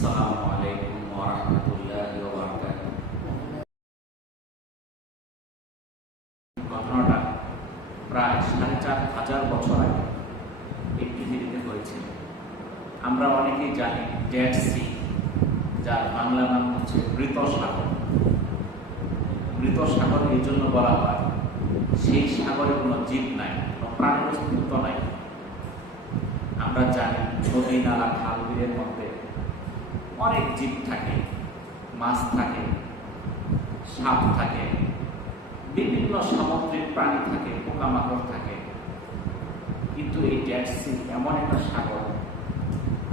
আসসালামু আলাইকুম ওয়া রাহমাতুল্লাহি ওয়া বারাকাতুহু। ঘটনাটা প্রায় ৪,৫০০ বছর আগে এই পৃথিবীতে হয়েছিল। আমরা অনেকেই জানি ডেড সি, যার বাংলা নাম হচ্ছে মৃত সাগর। মৃত সাগর এই জন্য বলা হয়, সেই সাগরে কোনো জীব নাই, কোনো প্রাণীর অস্তিত্ব নাই। আমরা জানি নদী নালা খাল বিলের মধ্যে অনেক জীব থাকে, মাছ থাকে, সাপ থাকে, বিভিন্ন সামুদ্রিক প্রাণী থাকে, পোকামাকড় থাকে। কিন্তু এই ডেড সি এমন একটা সাগর,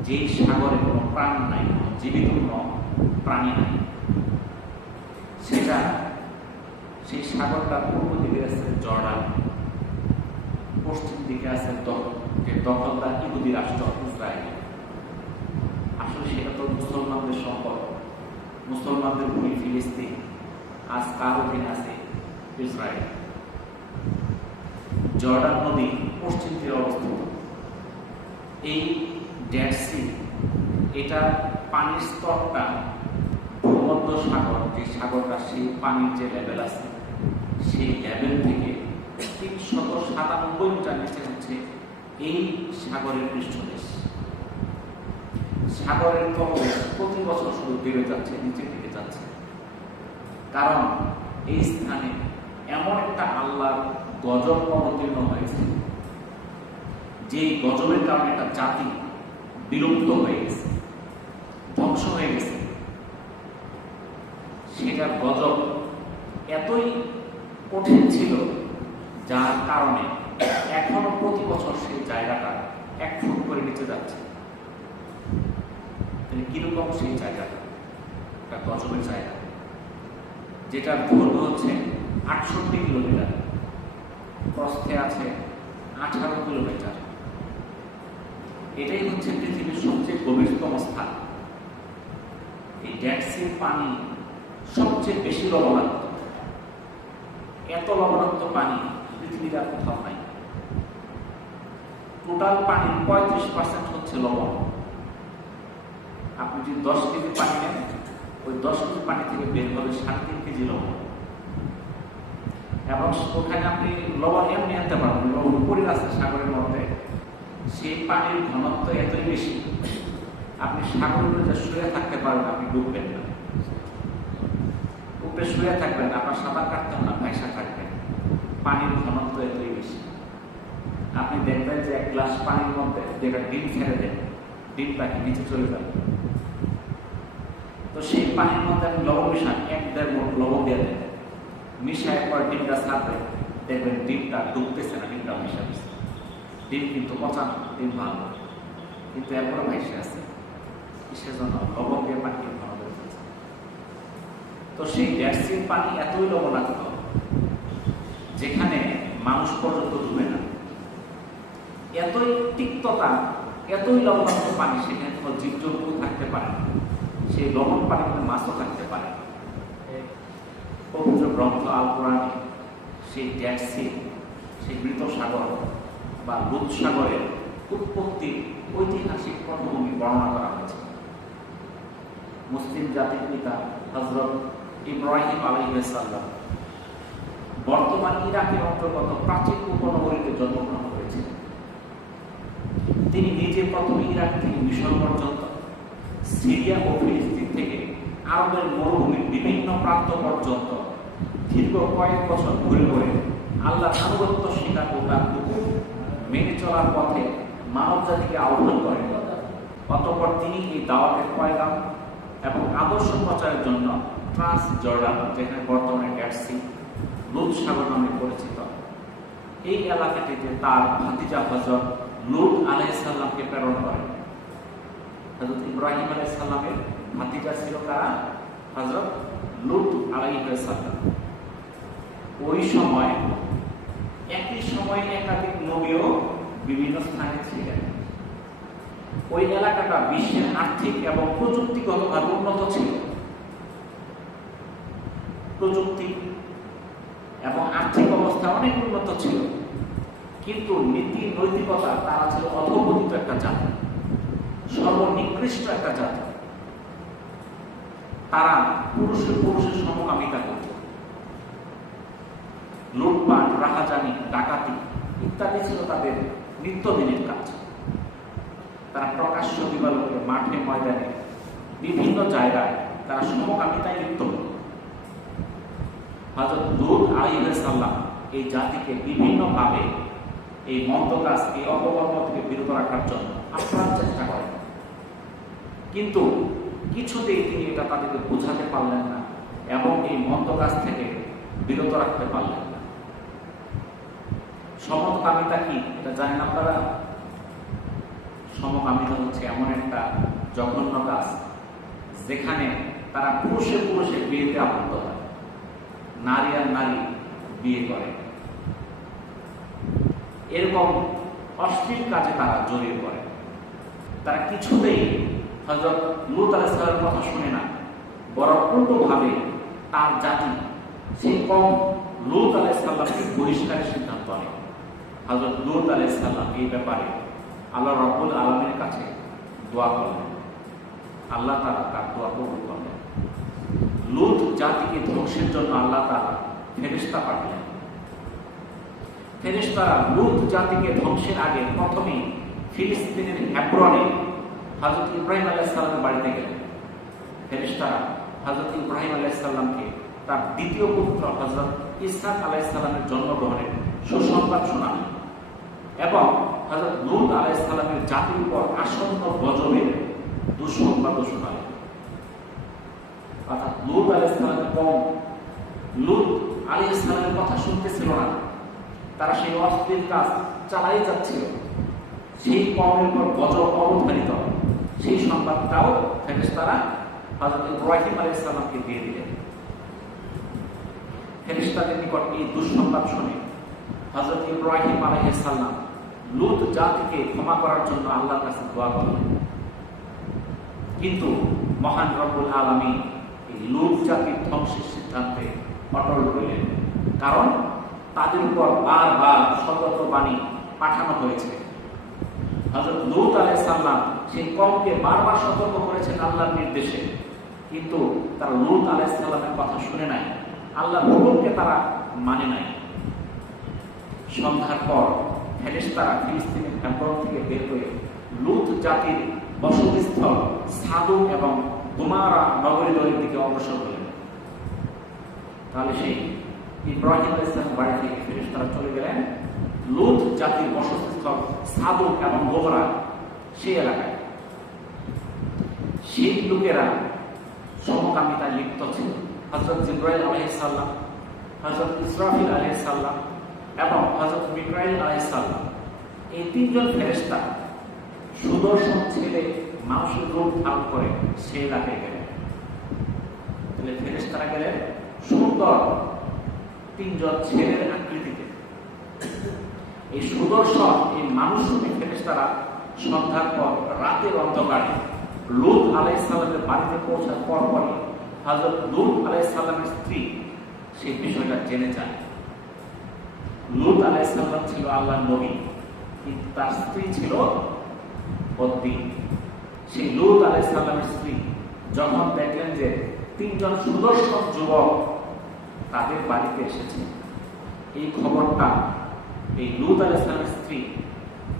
যেই সাগরে কোনো প্রাণ নাই, কোনো জীবিত কোনো প্রাণী নাই। সেই সাগরটার পূর্ব দিকে আছে জর্ডান, পশ্চিম দিকে আছে যে দখলদার ইহুদি রাষ্ট্র ইসরায়েল। আসলে সেটা তো মুসলমানদের সম্পদ, মুসলমানদের ভূমি ফিলিস্তিন, আজ কার অধীনে আছে? ইসরায়েল। জর্ডান নদী পশ্চিম তীরে অবস্থিত। এই ডেড সি, এটা পানির স্তরটা ভূমধ্য সাগর, যে সাগরটা, সেই পানির যে লেভেল আছে, সেই লেভেল থেকে ৩৯৭ মিটার নিচে হচ্ছে এই সাগরের পৃষ্ঠদেশ। সাগরের তলদেশ প্রতি বছর শুধু বেড়ে যাচ্ছে, নিচের দিকে যাচ্ছে। কারণ এই স্থানে এমন একটা আল্লাহর গজব অবতীর্ণ হয়েছে, যেই গজবের কারণে একটা জাতি বিলুপ্ত হয়ে গেছে, ধ্বংস হয়ে গেছে। সেটার গজব এতই কঠিন ছিল, যার কারণে এখনো প্রতি বছর সেই জায়গাটা ১ ফুট করে নিচে যাচ্ছে। কিরকম সেই জায়গাটা? একটা গজবের জায়গা, যেটার দৈর্ঘ্য হচ্ছে ৬৮ কিলোমিটার, প্রস্থে আছে ১৮ কিলোমিটার। এটাই হচ্ছে পৃথিবীর সবচেয়ে গভীরতম স্থান। এই ডেড সির পানি সবচেয়ে বেশি লবণাক্ত। এত লবণাক্ত পানি পৃথিবীর আর কোথাও নাই। টোটাল পানির ৩৫% হচ্ছে লবণ। আপনি যদি ১০ কেজি পানি নেন, ওই ১০ কেজি পানি থেকে বের হবে ৩.৫ কেজি লবণ। এবং ওখানে আপনি লবণ এমনি আনতে পারবেন, লবণ উপরে আছে সাগরের মধ্যে। সেই পানির ঘনত্ব এতই বেশি, আপনি সাগরের মধ্যে শুয়ে থাকতে পারবেন, আপনি ডুববেন না। উপরে শুয়ে থাকবেন, আপনার সাঁতার কাটতেন না, ভাইসা থাকবেন। পানির ঘনত্ব এতই বেশি। আপনি দেখবেন যে ১ গ্লাস পানির মধ্যে যেটা ডিম ছেড়ে দেন, ডিমটাকে নিচে চলে যাবে। তো সেই পানির মধ্যে আপনি লবণ মিশান, ১-১.৫ মুঠ লবণ দিয়ে দেন, মিশায় পর ডিমটা ছাড়বেন, দেখবেন ডিমটা ডুবতেছে না, ডিমটা মিশা দিচ্ছে। ডিম কিন্তু পচা না, ডিম ভালো, কিন্তু এরপরে ভাইসে আছে। কিসের জন্য? লবণ দিয়ে পানিকে ঘন করে দিচ্ছে। তো সেই ডেড সির পানি এতই লবণাক্ত, যেখানে মানুষ পর্যন্ত ডুবে না। এতই তিক্ততা, এতই লবণাক্ত পানি, সেখানে কোনো জীবজন্তু থাকতে পারে না। সেই লবণ পানিতে মাছও থাকতে পারে। পবিত্র গ্রন্থ আল কোরআনে সেই ডেড সি, সেই মৃত সাগর বা লুত সাগরের উৎপত্তির ঐতিহাসিক পটভূমি বর্ণনা করা হয়েছে। মুসলিম জাতির পিতা হযরত ইব্রাহিম আলাইহিস সালাম বর্তমান ইরাকের অন্তর্গত প্রাচীন উপনগরীতে জন্মগ্রহণ করেছিলেন। তিনি নিজে প্রথমে ইরাক থেকে মিশর পর্যন্ত, সিরিয়া ও ফিলিস্তিন থেকে আরবের মরুভূমির বিভিন্ন প্রান্ত পর্যন্ত দীর্ঘ কয়েক বছর ঘুরে ঘুরে আল্লাহর আনুগত্য স্বীকার ও তার হুকুম মেনে চলার পথে মানব জাতিকে আহ্বান করেন। অতঃপর তিনি এই দাওয়াতের পয়গাম এবং আদর্শ প্রচারের জন্য ট্রান্স জর্ডান, যেখানে বর্তমানে ডেড সি, লুত সাগর নামে পরিচিত, এই এলাকাটিতে তার ভাতিজা হযরত লূত আলাইহিস সালামকে প্রেরণ করেন। হযরত ইব্রাহিম আলাইহিস সালামের ভাতিজা ছিল কারা? হযরত লূত আলাইহিস সালাম। ওই সময় একই সময়ে একাধিক নবীও বিভিন্ন স্থানে ছিলেন। ওই এলাকাটা বিশ্বের আর্থিক এবং প্রযুক্তিগতভাবে উন্নত ছিল। প্রযুক্তি এবং আর্থিক অবস্থা অনেক উন্নত ছিল, কিন্তু নীতি নৈতিকতা তারা ছিল অধঃপতিত একটা জাতি, সর্বনিকৃষ্ট একটা জাতি। তারা পুরুষের সমকামিতা করত। লুটপাট, রাহাজানি, ডাকাতি ইত্যাদি ছিল তাদের নিত্যদিনের কাজ। তারা প্রকাশ্য দিবালোকে, মাঠে ময়দানে, বিভিন্ন জায়গায় তারা সমকামিতায় লিপ্ত হত। হযরত লূত আলাইহিস সালাম এই জাতিকে বিভিন্নভাবে এই মন্দ কাজ, এই অপকর্ম থেকে বিরত রাখার জন্য আপ্রাণ চেষ্টা করেন, কিন্তু কিছুতেই তিনি এটা তাদেরকে বোঝাতে পারলেন না এবং এই মন্দ কাজ থেকে বিরত রাখতে পারলেন না। সমকামিতা কি এটা জানেন আপনারা? সমকামিতা হচ্ছে এমন একটা জঘন্য কাজ যেখানে তারা পুরুষে বিয়েতে আবদ্ধ হয়, নারী আর নারী বিয়ে করে, এরকম অশ্লীল কাজে তারা জড়িয়ে পড়ে। তারা কিছুতেই হযরত লূত আলাইহিস সালামের কথা শুনে না, বরং উল্টোভাবে তার জাতি, সেই কওম লূত আলাইহিস সালামকে বহিষ্কারের সিদ্ধান্ত নেয়। হযরত লূত আলাইহিস সালাম এই ব্যাপারে আল্লাহ রাব্বুল আলামিনের কাছে দোয়া করলেন। আল্লাহ তাআলা তার দোয়া কবুল করলেন। লূত জাতিকে ধ্বংসের জন্য আল্লাহ তাআলা ফেরেশতা পাঠালেন। ফেরেশতারা লূত জাতিকে ধ্বংসের আগে প্রথমেই ফিলিস্তিনের হেব্রনে হযরত ইব্রাহিম আলাইহিস সালামের বাড়িতে গেলেন। ফেরেশতারা হযরত ইব্রাহিম আলাইহিস সালামকে তার দ্বিতীয় পুত্র হযরত ইসহাক আলাইহিস সালামের জন্মগ্রহণের সুসংবাদ শোনালেন এবং হযরত লূত আলাইহিস সালামের জাতির উপর আসন্ন গজবের দুঃসংবাদও শোনালেন। অর্থাৎ লূত আলাইহিস সালামের কওম লূত আলাইহিস সালামের কথা শুনতেছিল না, তারা সেই অশ্লীল কাজ চালাই যাচ্ছিল। সেই কওমের উপর গজব অবধারিত, সেই সংবাদটাও ফেরেশতারা হযরত ইব্রাহিম আলাইহিস সালামকে দিয়ে দিলেন। ফেরেশতাদের নিকট এই দুঃসংবাদ শুনে হযরত ইব্রাহিম আলাইহিস সালাম লূত জাতিকে ক্ষমা করার জন্য আল্লাহর কাছে দোয়া করলেন, কিন্তু মহান রব্বুল আলামিন এই লূত জাতির ধ্বংসের সিদ্ধান্তে অটল রইলেন, কারণ তাদের উপর বারবার সতর্কবাণী পাঠানো হয়েছে। হযরত লূত আলাইহিস সালাম সেই কওমকে বারবার সতর্ক করেছেন আল্লাহর নির্দেশে, কিন্তু তারা লূত আলাইহিস সালামের কথা শুনে নাই, আল্লাহর হুকুমকে তারা মানে নাই। সন্ধ্যার পর ফেরেশতারা ফিলিস্তিনের হেব্রন থেকে বের হয়ে লূত জাতির বসতিস্থল সাদুম এবং গুমারা নগরীদ্বয়ের দিকে অগ্রসর হলেন। তাহলে সেই ইব্রাহিম আলাইহিস সালামের বাড়ি থেকে ফেরেশতারা চলে গেলেন লূত জাতির বসতিস্থল সাদুম এবং গোমরা সেই এলাকায়। সেই লোকেরা সমকামিতায় লিপ্ত ছিল। হযরত জিবরাইল আলাইহিস সালাম, হযরত ইসরাফিল আলাইহিস সালাম এবং হযরত মিকাইল আলাইহিস সালাম, এই তিনজন ফেরেশতা সুদর্শন ছেলে মানুষের রূপ ধারণ করে সেই এলাকায় গেলেন। তাহলে ফেরেশতারা গেলেন সুন্দর তিনজন ছেলের আকৃতিতে। এই সুদর্শন এই মানুষরূপী ফেরেশতারা সন্ধ্যার পর রাতের অন্ধকারে লূত আলাইহিস সালামের বাড়িতে পৌঁছার পরপরই হযরত লূত আলাইহিস সালামের স্ত্রী সেই বিষয়টা জেনে যায়। লূত আলাইহিস সালাম ছিল আল্লাহর নবী, কিন্তু তার স্ত্রী ছিল বদ্বীন। সেই লূত আলাইহিস সালামের স্ত্রী যখন দেখলেন যে তিনজন সুদর্শন যুবক তাদের বাড়িতে এসেছে, এই খবরটা এই লূত আলাইহিস সালামের স্ত্রী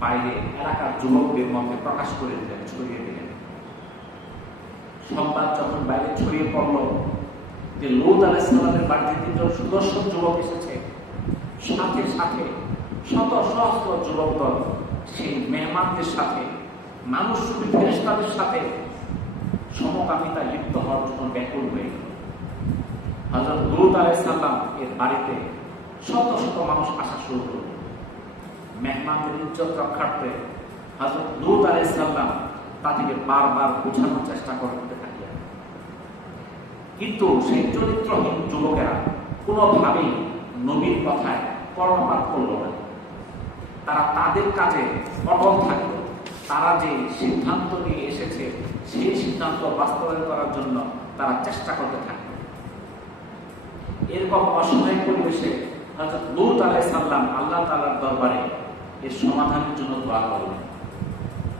বাইরে এলাকার যুবকদের মধ্যে প্রকাশ করে দিলেন, ছড়িয়ে দিলেন। সংবাদ যখন বাইরে ছড়িয়ে পড়ল যে লূত আলাইহিস সালামের বাড়িতে তিনজন সুদর্শন যুবক এসেছে, সাথে সাথে শত সহস্র যুবক দল সেই মেহমানদের সাথে, মানুষরূপী ফেরেশতাদের সাথে সমকামিতায় লিপ্ত হওয়ার জন্য ব্যাকুল হয়ে গেল। হযরত লূত আলাইহিস সালাম এর বাড়িতে শত শত মানুষ আসা শুরু করল। মেহমানদের ইজ্জত রক্ষার্থে হযরত লূত আলাইহিস সালাম তাদেরকে বারবার বোঝানোর চেষ্টা করতে থাকলেন, কিন্তু সেই চরিত্রহীন যুবকেরা কোনোভাবেই নবীর কথায় কর্ণপাত করল না। তারা তাদের কাজে অটল থাকল। তারা যে সিদ্ধান্ত নিয়ে এসেছে সেই সিদ্ধান্ত বাস্তবায়ন করার জন্য তারা চেষ্টা করতে থাকল। এরকম অসহায় পরিবেশে হযরত লূত আলাইহিস সালাম আল্লাহ তাআলার দরবারে এর সমাধানের জন্য দোয়া করলেন।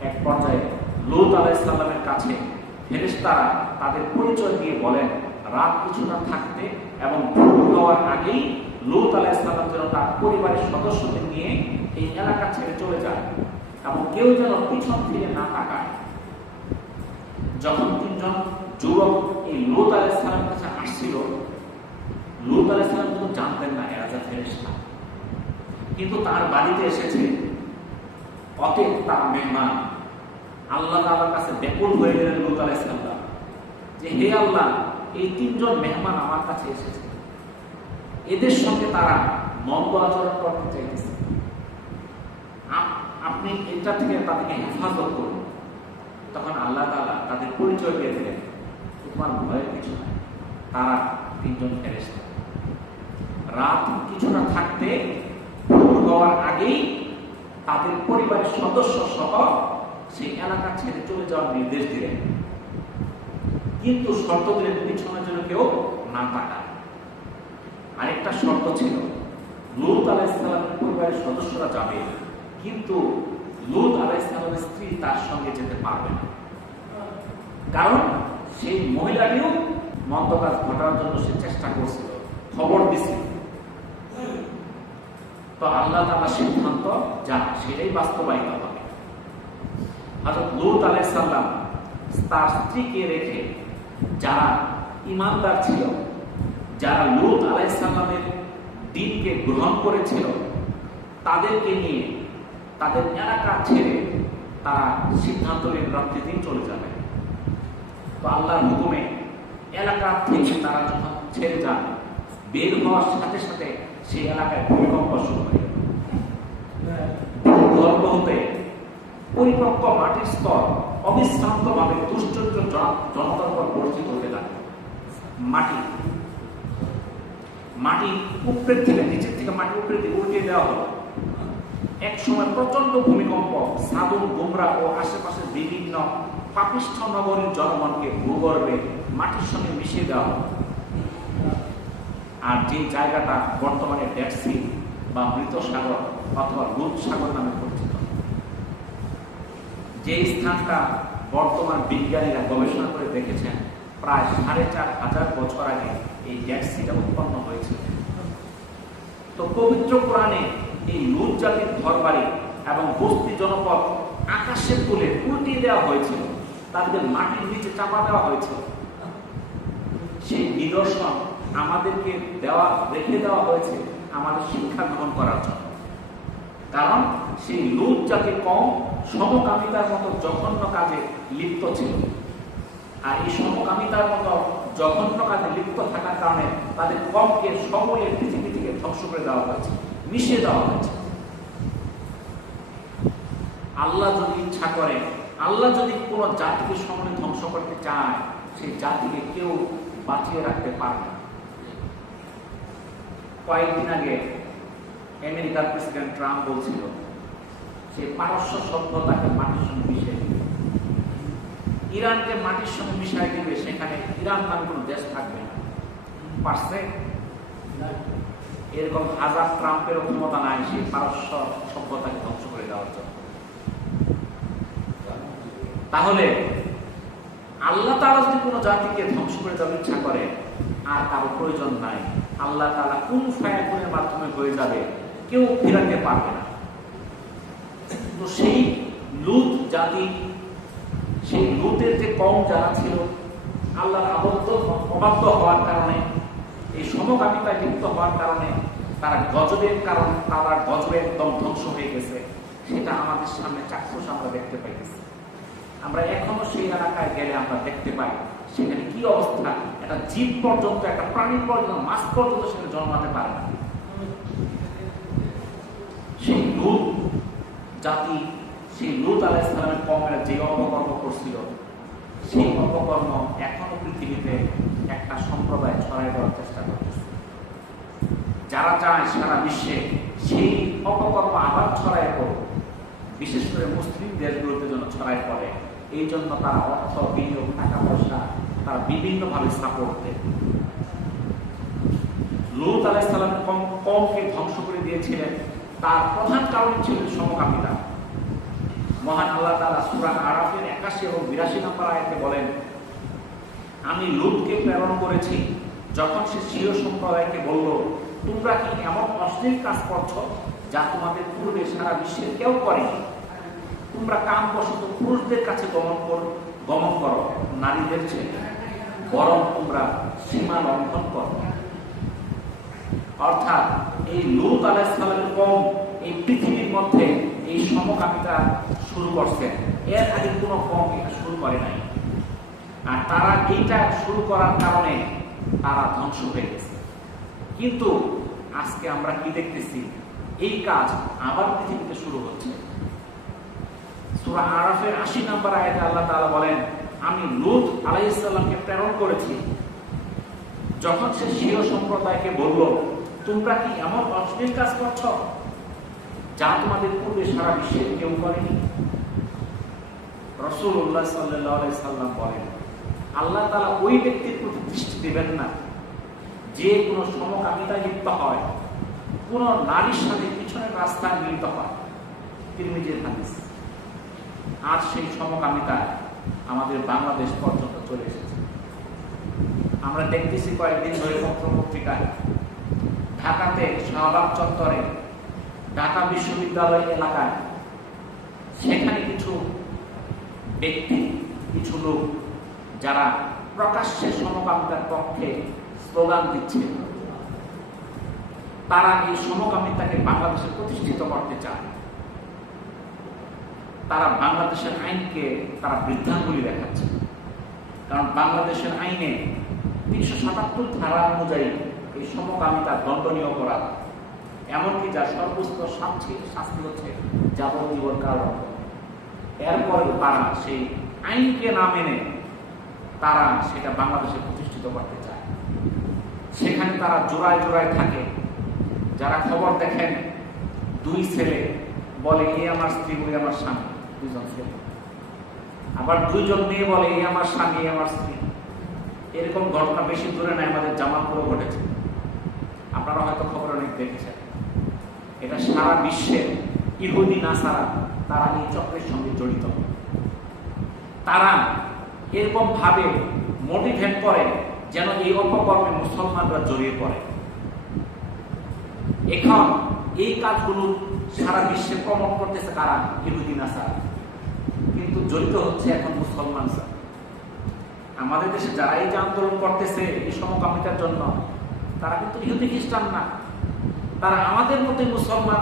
এক পর্যায়ে লূত আলাইহিস সালামের কাছে ফেরেশতারা তাদের পরিচয় দিয়ে বলেন রাত কিছুটা থাকতে এবং ভোর হওয়ার আগেই লূত আলাইহিস সালাম যেন তার পরিবারের সদস্যদের নিয়ে এই এলাকা ছেড়ে চলে যায় এবং কেউ যেন পিছন ফিরে না তাকায়। যখন তিনজন যুবক এই লূত আলাইহিস সালামের কাছে আসছিল, লূত আলাইহিস সালাম কিন্তু জানতেন না এরা যে ফেরেশতা, কিন্তু তার বাড়িতে এসেছে, অতএব তার মেহমান। আল্লাহ তাআলার কাছে ব্যাকুল হয়ে গেলেন লূত আলাইহিস সালাম যে হে আল্লাহ, এই তিনজন মেহমান আমার কাছে এসেছে, এদের সঙ্গে তারা মন্দ আচরণ করতে চাইতেছে, আপনি এটা থেকে তাদেরকে হেফাজত করুন। তখন আল্লাহ তাআলা তাদের পরিচয় দিয়ে দিলেন, তোমার ভয়ের কিছু নাই, তারা তিনজন ফেরেশতা। রাত কিছুটা থাকতে ভোর হওয়ার আগেই তাদের পরিবারের সদস্য সহ সেই এলাকা ছেড়ে চলে যাওয়ার নির্দেশ দিলেন, কিন্তু শর্ত দিলেন পিছনে যেন কেউ না তাকায়। আরেকটা শর্ত ছিল, লূত আলাইহিস সালামের পরিবারের সদস্যরা যাবে, কিন্তু লূত আলাইহিস সালামের স্ত্রী তার সঙ্গে যেতে পারবে না, কারণ সেই মহিলাটিও মন্দ কাজ ঘটার জন্য সে চেষ্টা করছিল, খবর দিছিল। তো আল্লাহ তাআলার সিদ্ধান্ত যা সেটাই বাস্তবায়িত হবে। হযরত লূত আলাইহিস সালাম তার স্ত্রীকে রেখে যারা ঈমানদার ছিল, যারা লূত আলাইহিস সালামের দ্বীনকে গ্রহণ করেছিল, তাদেরকে নিয়ে তাদের এলাকা ছেড়ে তারা সিদ্ধান্ত নিয়ে রাত্রি দিন চলে যাবে। তো আল্লাহর হুকুমে এলাকা থেকে তারা যখন ছেড়ে যান, বের হওয়ার সাথে সাথে সেই এলাকায় ভূমিকম্প শুরু হয়। গর্ভ হতে পরিপক্ক মাটির স্তর অবিশ্রান্তভাবে দুশ্চরিত্র জনতার উপর বর্ষিত হতে থাকে। মাটি উপরের থেকে, নিচের থেকে মাটি উপরের দিকে উল্টিয়ে দেওয়া হলো। এক সময় প্রচন্ড ভূমিকম্প সাদুম, গুমরা ও আশেপাশের বিভিন্ন পাপিষ্ঠ নগরীর জনগণকে ভূগর্ভে মাটির সঙ্গে মিশিয়ে দেওয়া হলো। আর যে জায়গাটা বর্তমানে ডেড সি বা মৃত সাগর অথবা লুত সাগর নামে পরিচিত, যে স্থানটা বর্তমান বিজ্ঞানীরা গবেষণা করে দেখেছেন প্রায় ৪,৫০০ বছর আগে এই ডেড সিটা উৎপন্ন হয়েছিল। তো পবিত্র কোরআনে এই লুত জাতির ঘরবাড়ি এবং বস্তি জনপদ আকাশের তুলে উল্টিয়ে দেওয়া হয়েছিল, তাদের মাটির নিচে চাপা দেওয়া হয়েছিল। সেই নিদর্শন আমাদেরকে রেখে দেওয়া হয়েছে আমাদের শিক্ষা গ্রহণ করার জন্য। কারণ সেই লুত জাতির কওম সমকামিতার মতো জঘন্য কাজে লিপ্ত ছিল, আর এই সমকামিতার মতো জঘন্য কাজে লিপ্ত থাকার কারণে তাদের কওমকে সকলে পৃথিবী থেকে ধ্বংস করে দেওয়া হয়েছে, মিশিয়ে দেওয়া হয়েছে। আল্লাহ যদি ইচ্ছা করে, আল্লাহ যদি কোনো জাতিকে সমূলে ধ্বংস করতে চায়, সেই জাতিকে কেউ বাঁচিয়ে রাখতে পারে না। কয়েকদিন আগে আমেরিকার প্রেসিডেন্ট ট্রাম্প বলছিল সে পারস্য সভ্যতাকে মাটির সঙ্গে মিশিয়ে দিবে, ইরানকে মাটির সঙ্গে মিশিয়ে দিবে, সেখানে ইরান নামে কোনো দেশ থাকবে না। পারছে? এরকম হাজার ট্রাম্পেরও ক্ষমতা নাই সেই পারস্য সভ্যতাকে ধ্বংস করে দেওয়ার জন্য। তাহলে আল্লাহ তাআলা যদি কোনো জাতিকে ধ্বংস করে দেওয়ার ইচ্ছা করে, আর কারো প্রয়োজন নাই, আল্লাহ তাআলা কোন ফায়াকুনের মাধ্যমে হয়ে যাবে, কেউ ফেরাতে পারবে না। তো সেই লূত জাতি, সেই লূতের যে কওম যারা ছিল, আল্লাহর অবাধ্য হওয়ার কারণে, এই সমকামিতায় লিপ্ত হওয়ার কারণে তারা গজবে একদম ধ্বংস হয়ে গেছে। সেটা আমাদের সামনে চাক্ষুষ আমরা দেখতে পাইতেছি। আমরা এখনো সেই এলাকায় গেলে আমরা দেখতে পাই সেখানে কি অবস্থা। একটা জীব পর্যন্ত, একটা প্রাণী পর্যন্ত, মাছ পর্যন্ত সেখানে জন্মাতে পারে না। সেই লূত জাতি, সেই লূত আলাইহিস সালামের কওমেরা যে অপকর্ম করছিল, সেই অপকর্ম এখনো পৃথিবীতে একটা সম্প্রদায় ছড়াই দেওয়ার চেষ্টা করতেছে। যারা চায় সারা বিশ্বে সেই অপকর্ম আবার ছড়াই পড়ে, বিশেষ করে মুসলিম দেশগুলোতে যেন ছড়াই পড়ে, এই জন্য তারা অর্থ বিনিয়োগ, টাকা পয়সা তারা বিভিন্নভাবে সাপোর্ট দেয়। লূত আলাইহিস সালামের কওমকে ধ্বংস করে দিয়েছিলেন, তার প্রধান কারণ ছিল সমকামিতা। মহান আল্লাহ তাআলা সূরা আরাফের ৮১ এবং ৮২ নম্বর আয়াতে বলেন, আমি লূতকে প্রেরণ করেছি যখন সে স্বীয় সম্প্রদায়কে বলল, তোমরা কি এমন অশ্লীল কাজ করছো যা তোমাদের পূর্বে সারা বিশ্বের কেউ করেনি? তোমরা কামবশত পুরুষদের কাছে গমন করো নারীদের চেয়ে, বরং তোমরা সীমা লঙ্ঘন করো। অর্থাৎ এই লূত আলাইহিস সালামের কওম এই পৃথিবীর মধ্যে এই সমকামিতা শুরু করছে, এর আগে কোনো কওম এটা শুরু করে নাই। আর তারা এইটা শুরু করার কারণে তারা ধ্বংস হয়ে গেছে। কিন্তু আজকে আমরা কি দেখতেছি? এই কাজ আবার পৃথিবীতে শুরু হচ্ছে। সূরা আরাফের ৮০ নম্বর আয়াতে আল্লাহ তাআলা বলেন, আমি লূত আলাইহিস সালামকে প্রেরণ করেছি যখন সে স্বীয় সম্প্রদায়কে বলল, তোমরা কি এমন অশ্লীল কাজ করছো যা তোমাদের পূর্বে সারা বিশ্বে কেউ করেনি? রাসূলুল্লাহ সাল্লাল্লাহু আলাইহি সাল্লাম বলেন, আল্লাহ তাআলা ওই ব্যক্তির প্রতি দৃষ্টি দেবেন না যে কোনো সমকামিতায় লিপ্ত হয়, কোন নারীর সাথে পিছনের রাস্তায় মিলিত হয়। তিরমিজির হাদিস। আজ সেই সমকামিতা আমাদের বাংলাদেশ পর্যন্ত চলে এসেছে। আমরা দেখতেছি কয়েকদিন ধরে পত্র-পত্রিকায় ঢাকাতে শাহবাগ চত্বরে, ঢাকা বিশ্ববিদ্যালয় এলাকায়, সেখানে কিছু ব্যক্তি, কিছু লোক যারা প্রকাশ্যে সমকামিতার পক্ষে স্লোগান দিচ্ছে, তারা এই সমকামিতাকে বাংলাদেশে প্রতিষ্ঠিত করতে চায়। তারা বাংলাদেশের আইনকে তারা বৃদ্ধাঙ্গুলি দেখাচ্ছে। কারণ বাংলাদেশের আইনে ৩৭৭ ধারা অনুযায়ী এই সমকামিতা দণ্ডনীয় অপরাধ, এমনকি যা সর্বোচ্চ শাস্তি হচ্ছে যাবজ্জীবন কারাদণ্ড। এরপরেও তারা সেই আইনকে না মেনে তারা সেটা বাংলাদেশে প্রতিষ্ঠিত করতে চায়। সেখানে তারা জোড়ায় জোড়ায় থাকে। যারা খবর দেখেন, দুই ছেলে বলে এ আমার স্ত্রী, ওই আমার স্বামী, দুইজন ছেলে। আবার দুইজন মেয়ে বলে এ আমার স্বামী, এ আমার স্ত্রী। এরকম ঘটনা বেশি দূরে নাই, আমাদের জামালপুরে ঘটেছে। আপনারা হয়তো খবর অনেক দেখেছেন। এটা সারা বিশ্বের ইহুদি নাসারা তারা এই চক্রের সঙ্গে জড়িত। তারা এরকম ভাবে মোটিভেট করে যেন এই অপকর্মে মুসলমানরা জড়িয়ে পড়ে। এখন এই কাজগুলো সারা বিশ্বে প্রমোট করতেছে কারা? ইহুদি নাসারা। কিন্তু জড়িত হচ্ছে এখন মুসলমান। আমাদের দেশে যারা এই যে আন্দোলন করতেছে এই সমকামিতার জন্য, তারা কিন্তু ইহুদি খ্রিস্টান না, তারা আমাদের মতোই মুসলমান,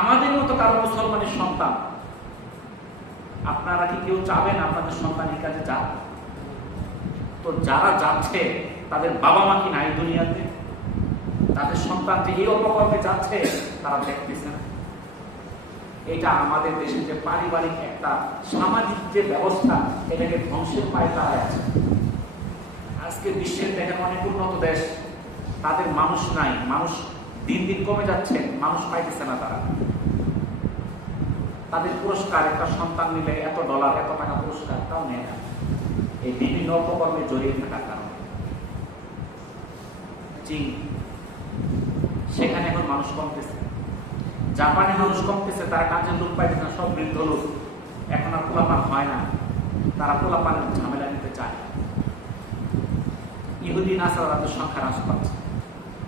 আমাদের মতো কারো মুসলমানের সন্তান। আপনারা কি কেউ চাবেন আপনাদের সন্তান এই কাজে যাক? তো যারা যাচ্ছে তাদের বাবা মা কি নাই দুনিয়াতে? তাদের সন্তান যে এই অপকর্মে যাচ্ছে তারা দেখতেছে না। এটা আমাদের দেশে যে পারিবারিক একটা সামাজিক যে ব্যবস্থা, এটাকে ধ্বংসের পায়ে তারা আছে। আজকে বিশ্বের দেখেন অনেক উন্নত দেশ, তাদের মানুষ নাই, মানুষ দিন দিন কমে যাচ্ছে, মানুষ পাইতেছে না। তারা তাদের পুরস্কার, একটা সন্তান নিলে $এত এত টাকা পুরস্কার, তাও নেয় না, এই বিভিন্ন অপকর্মে জড়িয়ে থাকার কারণে। চীন, সেখানে এখন মানুষ কমতেছে। জাপানে মানুষ কমতেছে, তারা কাজের লোক পাইতেছে না, সব বৃদ্ধ লোক। এখন আর পোলাপান হয় না, তারা পোলাপানের ঝামেলা নিতে চায়। ইহুদি নাসারাদের সংখ্যা হ্রাস পাচ্ছে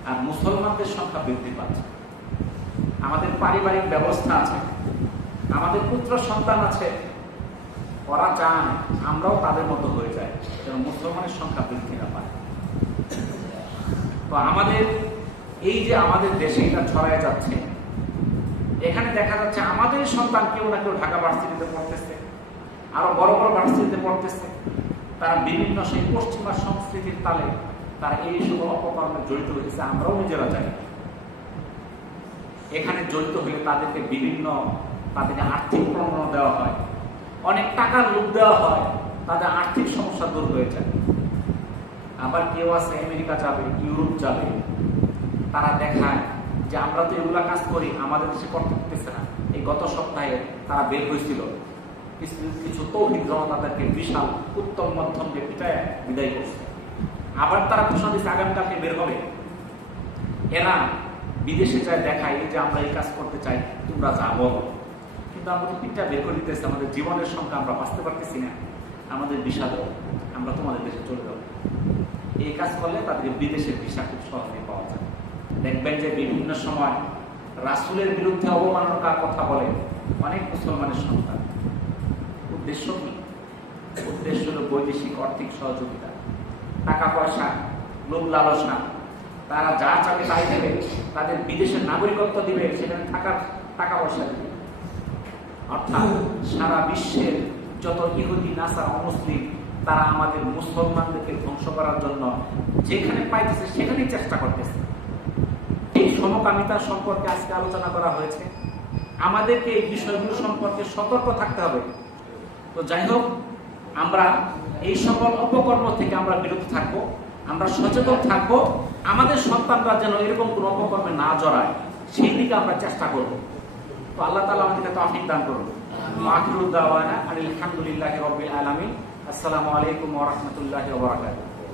আর মুসলমানদের সংখ্যা বৃদ্ধি পাচ্ছে। আমাদের পারিবারিক ব্যবস্থা আছে, আমাদের পুত্র সন্তান আছে, ওরা চান আমরাও তাদের মতো হয়ে যায়, যেন মুসলমানের সংখ্যা বৃদ্ধি না পায়। তো আমাদের এই যে আমাদের দেশে এটা ছড়ায় যাচ্ছে, এখানে দেখা যাচ্ছে আমাদের সন্তান কেউ না কেউ ঢাকা ভার্সিটিতে পড়তেছে, আরো বড় বড় ভার্সিটিতে পড়তেছে। তারা বিভিন্ন সেই পশ্চিমা সংস্কৃতির তালে তারা এই সব অপকর্মে জড়িত হয়েছে। আমরাও নিজেরা জানি। এখানে জড়িত হলে তাদেরকে তাদেরকে আর্থিক প্রণোদনা দেওয়া হয়, অনেক টাকার লোভ দেওয়া হয়, তাদের আর্থিক সমস্যা দূর হয়ে যায়। আবার কেউ আছে আমেরিকা যাবে, ইউরোপ যাবে, তারা দেখায় যে আমরা তো এগুলা কাজ করি, আমাদের দেশে করতে পারতেছে না। এই গত সপ্তাহে তারা বের হয়েছিল, কিছু তৌহিদ জনতাদেরকে বিশাল উত্তম মধ্যম দিয়ে পিটায় বিদায় করছে। আবার তারা ঘোষণা দিচ্ছে আগামীকালকে বের হবে। এরা বিদেশে যায় দেখায় যে আমরা এই কাজ করতে চাই, তোমরা যা বলো। কিন্তু আমরা তো পিঠটা বের করে দিতেছি, আমাদের জীবনের সংখ্যা আমরা বাঁচতে পারতেছি না, আমাদের বিষাদ, আমরা তোমাদের দেশে চলে যাবো। এই কাজ করলে তাদের বিদেশের ভিসা খুব সহজে পাওয়া যায়। দেখবেন যে বিভিন্ন সময় রাসূলের বিরুদ্ধে অবমাননার কথা বলে অনেক মুসলমানের সন্তান। উদ্দেশ্য কি? উদ্দেশ্য হল বৈদেশিক আর্থিক সহযোগিতা, টাকা পয়সা, লোভ লালসা। তারা যা চাবে তাই দেবে, তাদের বিদেশের নাগরিকত্ব দিবে, সেখানে থাকার টাকা পয়সা দিবে। অর্থাৎ সারা বিশ্বের যত ইহুদি, নাসারা, অমুসলিম, তারা আমাদের মুসলমানদেরকে ধ্বংস করার জন্য যেখানে পাইতেছে সেখানেই চেষ্টা করতেছে। এই সমকামিতা সম্পর্কে আজকে আলোচনা করা হয়েছে। আমাদেরকে এই বিষয়গুলো সম্পর্কে সতর্ক থাকতে হবে। তো যাই হোক, আমরা এই সকল অপকর্ম থেকে আমরা বিরত থাকবো, আমরা সচেতন থাকবো, আমাদের সন্তানরা যেন এরকম কোনো অপকর্মে না জড়ায় সেই দিকে আমরা চেষ্টা করব। তো আল্লাহ তাআলা আমাদেরকে তৌফিক দান করুন। আখিরুদ দাওয়ানা আলহামদুলিল্লাহি রাব্বিল আলামিন। আসসালামু আলাইকুম ওয়া রাহমাতুল্লাহি ওয়া বারাকাতুহু।